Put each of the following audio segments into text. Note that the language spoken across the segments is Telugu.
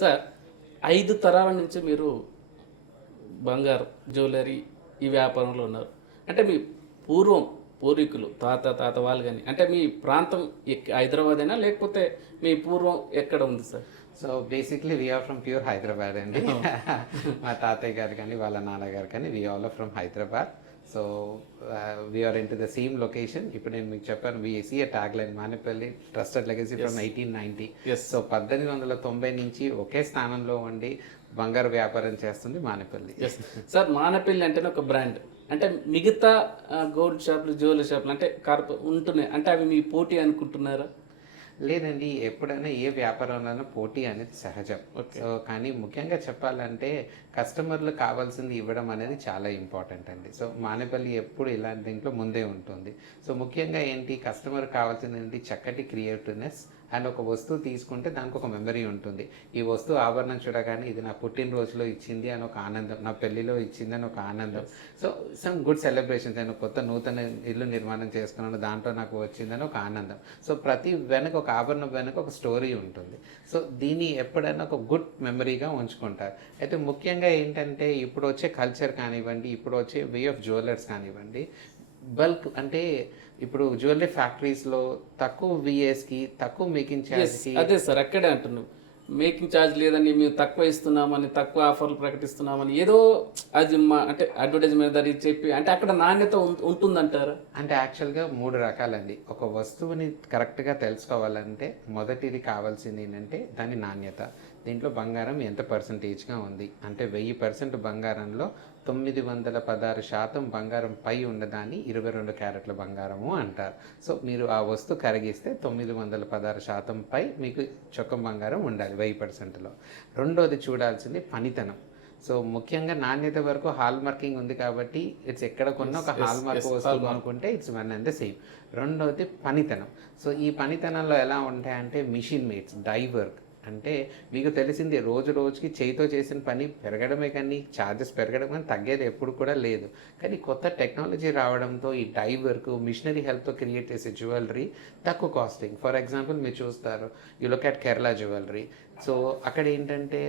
సార్ 5 తరాల నుంచి మీరు బంగారం, జ్యువెలరీ ఈ వ్యాపారంలో ఉన్నారు. అంటే మీ పూర్వీకులు తాత వాళ్ళు గాని అంటే మీ ప్రాంతం హైదరాబాదేనా? లేకపోతే మీ పూర్వం ఎక్కడ ఉంది sir? So basically we're from pure Hyderabad అండి. మా తాతయ్య గారు కానీ వాళ్ళ నాన్నగారు కానీ we all are from Hyderabad. So we're into the same location. ఇప్పుడు నేను మీకు చెప్పాను, VC tag line Manepalli trusted legacy from 1890. So 1890 నుంచి ఒకే స్థానంలో ఉండి బంగారు వ్యాపారం చేస్తుంది మానేపల్లి. సార్ మానేపల్లి అంటేనే ఒక బ్రాండ్. అంటే మిగతా గోల్డ్ షాపులు, జ్యువెలరీ షాపులు అంటే ఉంటున్నాయి అంటే అవి మీ పోటీ అనుకుంటున్నారా? లేదండి, ఎప్పుడైనా ఏ వ్యాపారంలోనూ పోటీ అనేది సహజం. సో కానీ ముఖ్యంగా చెప్పాలంటే కస్టమర్లు కావాల్సింది ఇవ్వడం అనేది చాలా ఇంపార్టెంట్ అండి. సో మానేపల్లి ఎప్పుడు ఇలాంటి దీంట్లో ముందే ఉంటుంది. సో ముఖ్యంగా ఏంటి, కస్టమర్ కావాల్సింది ఏంటి, చక్కటి క్రియేటివ్నెస్ అండ్ ఒక వస్తువు తీసుకుంటే దానికి ఒక మెమరీ ఉంటుంది. ఈ వస్తువు ఆభరణం చూడగానే ఇది నా పుట్టినరోజులో ఇచ్చింది అని ఒక ఆనందం, నా పెళ్లిలో ఇచ్చింది అని ఒక ఆనందం. సో సమ్ గుడ్ సెలబ్రేషన్స్, నేను కొత్త నూతన ఇల్లు నిర్మాణం చేసుకున్నాను దాంట్లో నాకు వచ్చిందని ఒక ఆనందం. సో ప్రతి వెనక ఒక ఆభరణం వెనక ఒక స్టోరీ ఉంటుంది. సో దీన్ని ఎప్పుడైనా ఒక గుడ్ మెమరీగా ఉంచుకుంటారు. అయితే ముఖ్యంగా ఏంటంటే ఇప్పుడు వచ్చే కల్చర్ కానివ్వండి, ఇప్పుడు వచ్చే వే ఆఫ్ జ్యువెలర్స్ కానివ్వండి, బల్క్ అంటే ఇప్పుడు జ్యువెలరీ ఫ్యాక్టరీస్లో తక్కువ విఏస్కి తక్కువ మేకింగ్ ఛార్జ్కి. అదే సార్, అక్కడే అంటున్నాం మేకింగ్ ఛార్జ్ లేదని, మేము తక్కువ ఇస్తున్నామని, తక్కువ ఆఫర్లు ప్రకటిస్తున్నామని ఏదో అది అంటే అడ్వర్టైజ్మెంట్ దాన్ని చెప్పి అంటే అక్కడ నాణ్యత ఉంటుందంటారా? అంటే యాక్చువల్గా 3 రకాలండి. ఒక వస్తువుని కరెక్ట్గా తెలుసుకోవాలంటే మొదటిది కావాల్సింది ఏంటంటే దాని నాణ్యత. దీంట్లో బంగారం ఎంత పర్సంటేజ్గా ఉంది అంటే 1000% బంగారంలో 916% బంగారం పై ఉన్నదాన్ని 22 క్యారెట్ల బంగారము అంటారు. సో మీరు ఆ వస్తువు కరిగిస్తే 916% పై మీకు చొక్కం బంగారం ఉండాలి 1000%లో. రెండోది చూడాల్సింది పనితనం. సో ముఖ్యంగా నాణ్యత వరకు హాల్ మార్కింగ్ ఉంది కాబట్టి ఇట్స్ ఎక్కడ కొన్నా ఒక హాల్ మార్క్ వస్తువు కొనుక్కుంటే it's one and the same. రెండోది పనితనం. సో ఈ పనితనంలో ఎలా ఉంటాయంటే మిషన్ మేడ్స్, డై వర్క్. అంటే మీకు తెలిసింది రోజు రోజుకి చేయితో చేసిన పని పెరగడమే కానీ ఛార్జెస్ పెరగడం కానీ తగ్గేది ఎప్పుడు కూడా లేదు. కానీ కొత్త టెక్నాలజీ రావడంతో ఈ డై వర్క్, మిషనరీ హెల్ప్తో క్రియేట్ చేసే జ్యువెలరీ తక్కువ కాస్టింగ్. ఫర్ ఎగ్జాంపుల్ మీరు చూస్తారు, you look at Kerala jewellery. So అక్కడ ఏంటంటే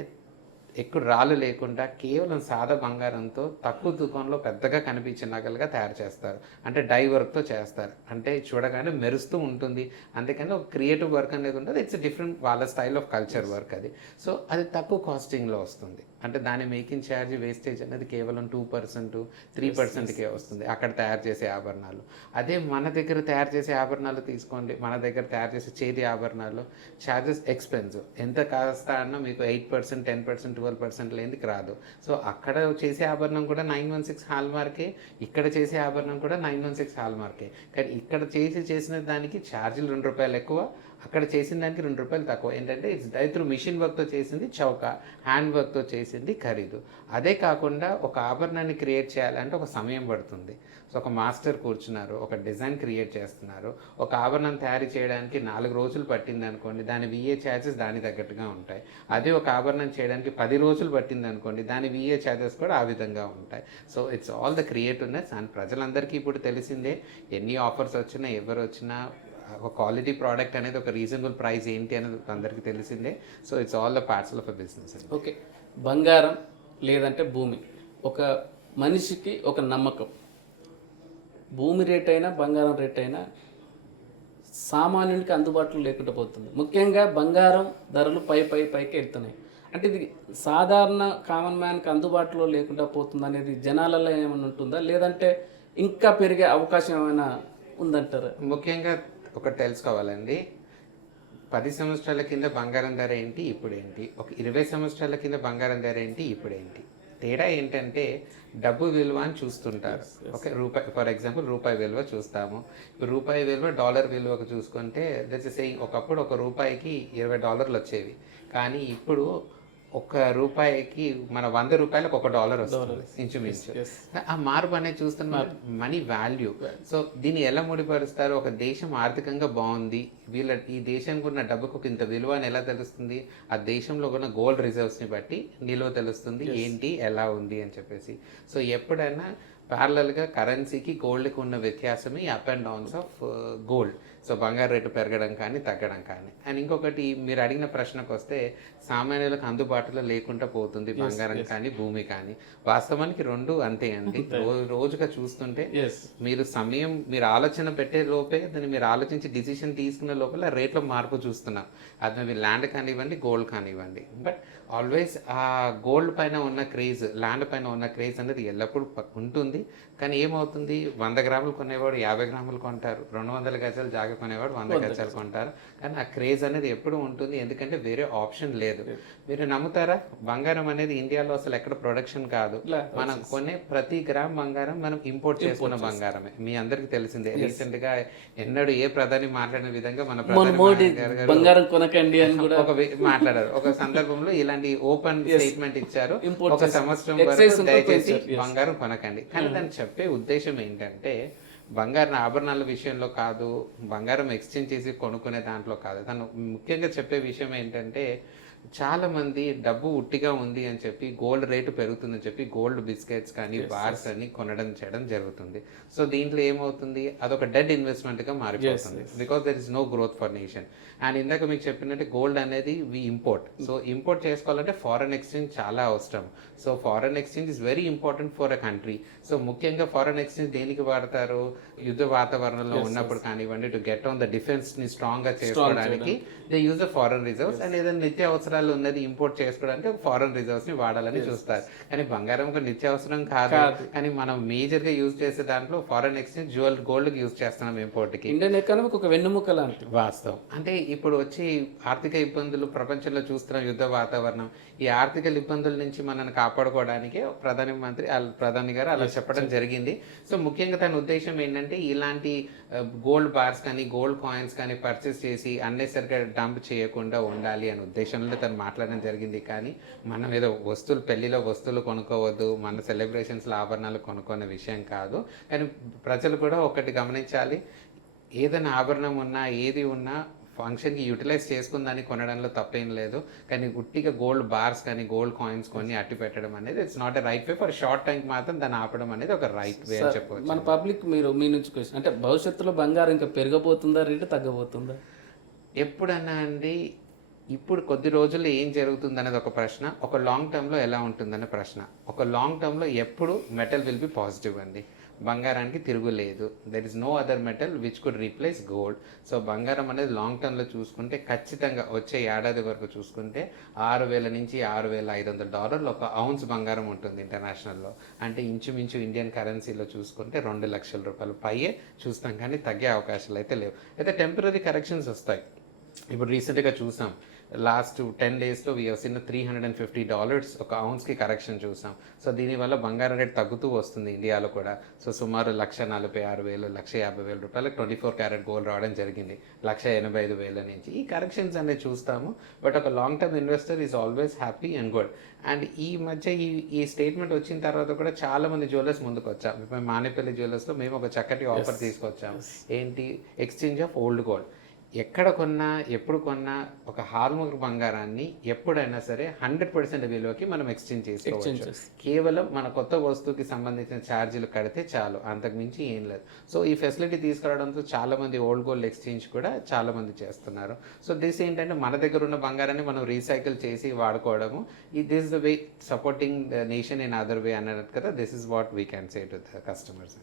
ఎక్కువ రాళ్ళు లేకుండా కేవలం సాదా బంగారంతో తక్కువ తూకంలో పెద్దగా కనిపించే నగలుగా తయారు చేస్తారు. అంటే డై వర్క్తో చేస్తారు, అంటే చూడగానే మెరుస్తూ ఉంటుంది. అందుకని ఒక క్రియేటివ్ వర్క్ అనేది ఉంటుంది. ఇట్స్ డిఫరెంట్ వాళ్ళ స్టైల్ ఆఫ్ కల్చర్ వర్క్ అది. సో అది తక్కువ కాస్టింగ్లో వస్తుంది. అంటే దాని మేకింగ్ ఛార్జ్ వేస్టేజ్ అనేది కేవలం 2%, 3%కే వస్తుంది అక్కడ తయారు చేసే ఆభరణాలు. అదే మన దగ్గర తయారు చేసే ఆభరణాలు తీసుకోండి, మన దగ్గర తయారు చేసే చేతి ఆభరణాలు ఛార్జెస్ ఎక్స్పెన్సివ్. ఎంత కాస్త అన్నా మీకు 8%, 10%, 12% లేనిది రాదు. సో అక్కడ చేసే ఆభరణం కూడా 916 హాల్ మార్కే, ఇక్కడ చేసే ఆభరణం కూడా 916 హాల్ మార్కే. కానీ ఇక్కడ చేసిన దానికి ఛార్జీలు ₹2 ఎక్కువ, అక్కడ చేసిన దానికి ₹2 తక్కువ. ఏంటంటే ఇట్స్ డై త్రూ మిషన్ వర్క్తో చేసింది చౌక, హ్యాండ్ వర్క్తో చేసింది ఖరీదు. అదే కాకుండా ఒక ఆభరణాన్ని క్రియేట్ చేయాలంటే ఒక సమయం పడుతుంది. సో ఒక మాస్టర్ కూర్చున్నారు, ఒక డిజైన్ క్రియేట్ చేస్తున్నారు. ఒక ఆభరణం తయారు చేయడానికి 4 రోజులు పట్టింది అనుకోండి, దాని విఏ ఛార్జెస్ దాని తగ్గట్టుగా ఉంటాయి. అదే ఒక ఆభరణం చేయడానికి 10 రోజులు పట్టింది అనుకోండి, దాని విఏ ఛార్జెస్ కూడా ఆ విధంగా ఉంటాయి. So it's all the creativeness. And ప్రజలందరికీ ఇప్పుడు తెలిసిందే, ఎన్ని ఆఫర్స్ వచ్చినా ఎవరు వచ్చినా ఒక క్వాలిటీ ప్రోడక్ట్ అనేది ఒక రీజనబుల్ ప్రైస్ ఏంటి అనేది అందరికీ తెలిసిందే. So it's all the parts of a business. Okay, బంగారం లేదంటే భూమి, ఒక మనిషికి ఒక నమ్మకం. భూమి రేట్ అయినా బంగారం రేట్ అయినా సామాన్యునికి అందుబాటులో లేకుండా పోతుంది. ముఖ్యంగా బంగారం ధరలు పైకి వెళ్తున్నాయి. అంటే ఇది సాధారణ కామన్ మ్యాన్కి అందుబాటులో లేకుండా పోతుంది అనేది జనాలలో ఏమైనా ఉంటుందా, లేదంటే ఇంకా పెరిగే అవకాశం ఏమైనా ఉందంటారా? ముఖ్యంగా ఒకటి తెలుసుకోవాలండి, 10 సంవత్సరాల కింద బంగారం ధర ఏంటి, ఇప్పుడేంటి, ఒక 20 సంవత్సరాల కింద బంగారం ధర ఏంటి, ఇప్పుడేంటి. తేడా ఏంటంటే డబ్బు విలువ అని చూస్తుంటారు. ఓకే, రూపాయి ఫర్ ఎగ్జాంపుల్ రూపాయి విలువ చూస్తాము. రూపాయి విలువ డాలర్ విలువకు చూసుకుంటే దట్స్ సేయింగ్, ఒకప్పుడు ఒక రూపాయికి $20 వచ్చేవి. కానీ ఇప్పుడు ₹1 మన ₹100కు $1 వస్తుంది ఇంచుమించు. ఆ మార్పు అనేది చూస్తున్నారు, మనీ వాల్యూ. సో దీన్ని ఎలా ముడిపరుస్తారు, ఒక దేశం ఆర్థికంగా బాగుంది, ఈ దేశానికి ఉన్న డబ్బుకు ఇంత విలువ అని ఎలా తెలుస్తుంది, ఆ దేశంలో ఉన్న గోల్డ్ రిజర్వ్స్ని బట్టి నిలువ తెలుస్తుంది ఏంటి ఎలా ఉంది అని చెప్పేసి. సో ఎప్పుడైనా ప్యారలల్గా కరెన్సీకి గోల్డ్కి ఉన్న వ్యత్యాసమే up and downs of gold. So బంగారు రేటు పెరగడం కానీ తగ్గడం కానీ. అండ్ ఇంకొకటి మీరు అడిగిన ప్రశ్నకు వస్తే సామాన్యులకు అందుబాటులో లేకుండా పోతుంది బంగారం కానీ భూమి కానీ. వాస్తవానికి రెండు అంతే అండి. రోజుగా చూస్తుంటే మీరు ఆలోచన పెట్టే లోపే దాన్ని మీరు ఆలోచించి డిసిషన్ తీసుకునే లోపల రేట్లో మార్పు చూస్తున్నాం. అది మీరు ల్యాండ్ కానివ్వండి, గోల్డ్ కానివ్వండి. బట్ ఆల్వేస్ ఆ గోల్డ్ పైన ఉన్న క్రేజ్, ల్యాండ్ పైన ఉన్న క్రేజ్ అనేది ఎల్లప్పుడూ ఉంటుంది. కానీ ఏమవుతుంది, 100 గ్రాములు కొనేవాడు 50 గ్రాములు కొంటారు, 200 గజాలు జాగా కొనేవాడు 100 గజాలు కొంటారు. కానీ ఆ క్రేజ్ అనేది ఎప్పుడు ఉంటుంది, ఎందుకంటే వేరే ఆప్షన్ లేదు. మీరు నమ్ముతారా, బంగారం అనేది ఇండియాలో అసలు ఎక్కడ ప్రొడక్షన్ కాదు. మనం కొనే ప్రతి గ్రామ్ బంగారం మనం ఇంపోర్ట్ చేసుకున్న బంగారమే. మీ అందరికి తెలిసిందే. రీసెంట్ గా ఎన్నడూ ఏ ప్రధాని మాట్లాడిన విధంగా మన ప్రధాని బంగారం కొనకండి అని కూడా మాట్లాడారు. ఒక సందర్భంలో ఇలాంటి ఓపెన్ స్టేట్మెంట్ ఇచ్చారు, ఒక సంవత్సరం వరకు దయచేసి బంగారం కొనకండి. కానీ దాన్ని చెప్పే ఉద్దేశం ఏంటంటే బంగారం ఆభరణాల విషయంలో కాదు, బంగారం ఎక్స్చేంజ్ చేసి కొనుక్కునే దాంట్లో కాదు. తను ముఖ్యంగా చెప్పే విషయం ఏంటంటే చాలా మంది డబ్బు ఉట్టిగా ఉంది అని చెప్పి గోల్డ్ రేటు పెరుగుతుందని చెప్పి గోల్డ్ బిస్కెట్స్ కానీ బార్స్ అని చేయడం జరుగుతుంది. సో దీంట్లో ఏమవుతుంది, అదొక డెడ్ ఇన్వెస్ట్మెంట్ గా మారిపోతుంది. Because there is no growth for nation. And ఇందాక మీకు చెప్పినట్టు గోల్డ్ అనేది వి ఇంపోర్ట్. సో ఇంపోర్ట్ చేసుకోవాలంటే ఫారెన్ ఎక్స్చేంజ్ చాలా అవసరం. So foreign exchange is very important for a country. So ముఖ్యంగా ఫారెన్ ఎక్స్చేంజ్ దేనికి వాడతారు, యుద్ధ వాతావరణంలో ఉన్నప్పుడు కానివ్వండి, to get on the defence ని స్ట్రాంగ్ గా చేసుకోవడానికి they use the foreign reserves. And ఏదైనా నిత్య అవసరాలు ఉన్నది ఇంపోర్ట్ చేసుకోవడానికి ఫారెన్ రిజర్వ్స్ ని వాడాలని చూస్తారు. కానీ బంగారం ఒక నిత్యావసరం కాదు. కానీ మనం మేజర్ గా యూజ్ చేసే దాంట్లో ఫారెన్ ఎక్స్చేంజ్ గోల్డ్ యూజ్ చేస్తున్నాం ఇంపోర్ట్ కి. ఇండియన్ ఎకానమీకి ఒక వెన్నుముక లాంటి వాస్తవం. అంటే ఇప్పుడు వచ్చి ఆర్థిక ఇబ్బందులు ప్రపంచంలో చూస్తున్న యుద్ధ వాతావరణం, ఈ ఆర్థిక ఇబ్బందుల నుంచి మనల్ని కాపాడుకోవడానికి ప్రధాని గారు అలా చెప్పడం జరిగింది. సో ముఖ్యంగా తన ఉద్దేశం ఏంటంటే ఇలాంటి గోల్డ్ బార్స్ కానీ గోల్డ్ కాయిన్స్ కానీ పర్చేస్ చేసి అన్నెసరిగా డంప్ చేయకుండా ఉండాలి అనే ఉద్దేశంలో తను మాట్లాడడం జరిగింది. కానీ మనం ఏదో పెళ్లిలో వస్తువులు కొనుక్కోవద్దు, మన సెలబ్రేషన్స్లో ఆభరణాలు కొనుక్కునే విషయం కాదు. కానీ ప్రజలు కూడా ఒకటి గమనించాలి, ఏదైనా ఆభరణం ఉన్నా ఏది ఉన్నా ఫంక్షన్కి యూటిలైజ్ చేసుకుందని కొనడంలో తప్పేం లేదు. కానీ ఉట్టిగా గోల్డ్ బార్స్ కానీ గోల్డ్ కాయిన్స్ కొని అట్టి పెట్టడం అనేది it's not a right way. For short time మాత్రం దాన్ని ఆపడం అనేది ఒక రైట్ వే అని చెప్పవచ్చు. మన పబ్లిక్ మీ నుంచి క్వశ్చన్ అంటే భవిష్యత్తులో బంగారం ఇంకా పెరగబోతుందా, రేటు తగ్గబోతుందా? ఎప్పుడన్నా అండి, ఇప్పుడు కొద్ది రోజుల్లో ఏం జరుగుతుంది అనేది ఒక ప్రశ్న, ఒక లాంగ్ టర్మ్లో ఎలా ఉంటుందనే ప్రశ్న. ఒక లాంగ్ టర్మ్లో ఎప్పుడు మెటల్ విల్ బి పాజిటివ్ అండి. బంగారానికి తిరుగులేదు. There is no other metal which could replace gold. So బంగారం అనేది లాంగ్ టర్మ్లో చూసుకుంటే ఖచ్చితంగా వచ్చే ఏడాది వరకు చూసుకుంటే $6,000 నుంచి $6,500 ఒక ఔన్స్ బంగారం ఉంటుంది ఇంటర్నేషనల్లో. అంటే ఇంచుమించు ఇండియన్ కరెన్సీలో చూసుకుంటే $2,00,000 పైయే చూస్తాం. కానీ తగ్గే అవకాశాలు అయితే లేవు. అయితే టెంపరీ కరెక్షన్స్ వస్తాయి. ఇప్పుడు రీసెంట్గా చూసాం, లాస్ట్ 10 daysలో వీ హవ్ సీన్ $350 ఒక ఔన్స్కి కరెక్షన్ చూసాం. సో దీనివల్ల బంగారం రేట్ తగ్గుతూ వస్తుంది ఇండియాలో కూడా. సో సుమారు $1,46,000, $1,50,000 24 క్యారెట్ గోల్డ్ రావడం జరిగింది, $1,85,000 నుంచి. ఈ కరెక్షన్స్ అనేది చూస్తాము. బట్ ఒక long term investor is always happy and good. And ఈ మధ్య ఈ స్టేట్మెంట్ వచ్చిన తర్వాత కూడా చాలా మంది జ్యువెలర్స్ ముందుకు వచ్చాం. ఇప్పుడు మానేపల్లి జ్యువెలర్స్లో మేము ఒక చక్కటి ఆఫర్ తీసుకొచ్చాము. ఏంటి, ఎక్స్చేంజ్ ఆఫ్ ఓల్డ్ గోల్డ్. ఎక్కడ కొన్నా ఎప్పుడు కొన్నా ఒక హాల్మార్క్ బంగారాన్ని ఎప్పుడైనా సరే 100% విలువకి మనం ఎక్స్చేంజ్ చేసుకోవచ్చు. కేవలం మన కొత్త వస్తువుకి సంబంధించిన ఛార్జీలు కడితే చాలు, అంతకుమించి ఏం లేదు. సో ఈ ఫెసిలిటీ తీసుకురావడంతో చాలా మంది ఓల్డ్ గోల్డ్ ఎక్స్చేంజ్ కూడా చాలా మంది చేస్తున్నారు. సో దిస్ ఏంటంటే మన దగ్గర ఉన్న బంగారాన్ని మనం రీసైకిల్ చేసి వాడుకోవడము. This is the way supporting the nation in other way అన్నట్టు కదా. This is what we can say to the customers.